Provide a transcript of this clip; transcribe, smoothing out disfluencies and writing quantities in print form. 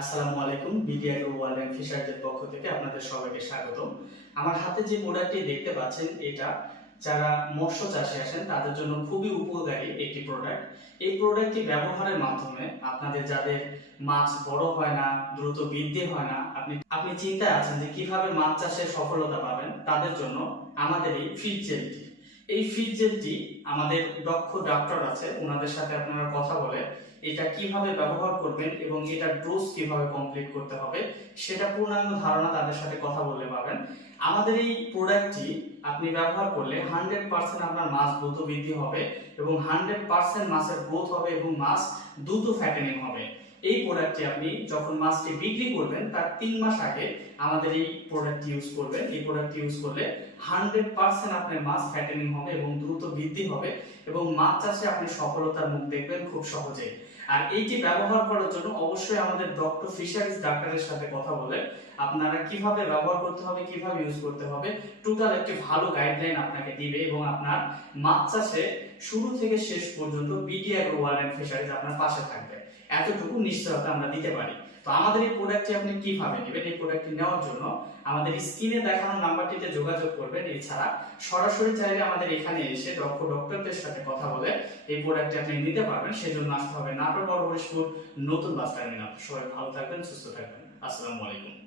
আসসালামু আলাইকুম। BD agro world and ফিশারিজের পক্ষ থেকে আপনাদের সবাইকে স্বাগতম। আমার হাতে যে প্রোডাক্টটি দেখতে পাচ্ছেন, এটা যারা মৎস্য চাষে আসেন তাদের জন্য খুবই উপকারী একটি প্রোডাক্ট। এই প্রোডাক্টটি ব্যবহারের মাধ্যমে আপনাদের যাদের মাছ বড় হয় না, দ্রুত বৃদ্ধি হয় না, আপনি চিন্তায় আছেন যে কিভাবে মাছ চাষে সফলতা পাবেন, তাদের জন্য আমাদের এই ফিড জেলটি। এই ফিড জেলটি আমাদের দক্ষ ডক্টর আছে, ওনাদের সাথে আপনারা কথা বলে এটা কিভাবে ব্যবহার করবেন এবং এটার ডোজ কিভাবে কমপ্লিট করতে হবে সেটা পূর্ণাঙ্গ ধারণা তাদের সাথে কথা বললে পাবেন। আমাদের এই প্রোডাক্টটি আপনি ব্যবহার করলে 100% আপনার মাছ দ্রুত বৃদ্ধি হবে এবং 100% মাছের গ্রোথ হবে এবং মাছ দ্রুত ফ্যাটেনিং হবে। এই প্রোডাক্টটি আপনি যখন মাছটি বিক্রি করবেন তার 3 মাস আগে আমাদের এই প্রোডাক্টটি ইউজ করবেন। এই প্রোডাক্টটি ইউজ করলে 100% আপনার মাছ ফ্যাটেনিং হবে এবং দ্রুত বৃদ্ধি হবে এবং মাছ চাষে আপনি সফলতার মুখ দেখবেন খুব সহজেই। আর এইটি ব্যবহার করার জন্য অবশ্যই আমাদের ডক্টর ফিশারিজ ডাক্তারের সাথে কথা বলে আপনারা কিভাবে ব্যবহার করতে হবে, কিভাবে ইউজ করতে হবে, টোটাল একটি ভালো গাইডলাইন আপনাকে দিবে এবং আপনার মাছ চাষে শুরু থেকে শেষ পর্যন্ত BD agro world and fisheries আপনার পাশে থাকবে, এতটুকু নিশ্চয়তা আমরা দিতে পারি। তো আমাদের এই প্রোডাক্টটি আপনি কিভাবে নেবেন, এই প্রোডাক্টটি নেওয়ার জন্য আমাদের স্ক্রিনে দেখানো নাম্বারটিতে যোগাযোগ করবেন। এছাড়া সরাসরি চাইলে আমাদের এখানে এসে দক্ষ ডক্টরদের সাথে কথা বলে এই প্রোডাক্টটি আপনি নিতে পারবেন। সেজন্য আসতে হবে নাটোর বড় হরিশপুর নতুন বাস টার্মিনাল। সবাই ভালো থাকবেন, সুস্থ থাকবেন। আসসালামু আলাইকুম।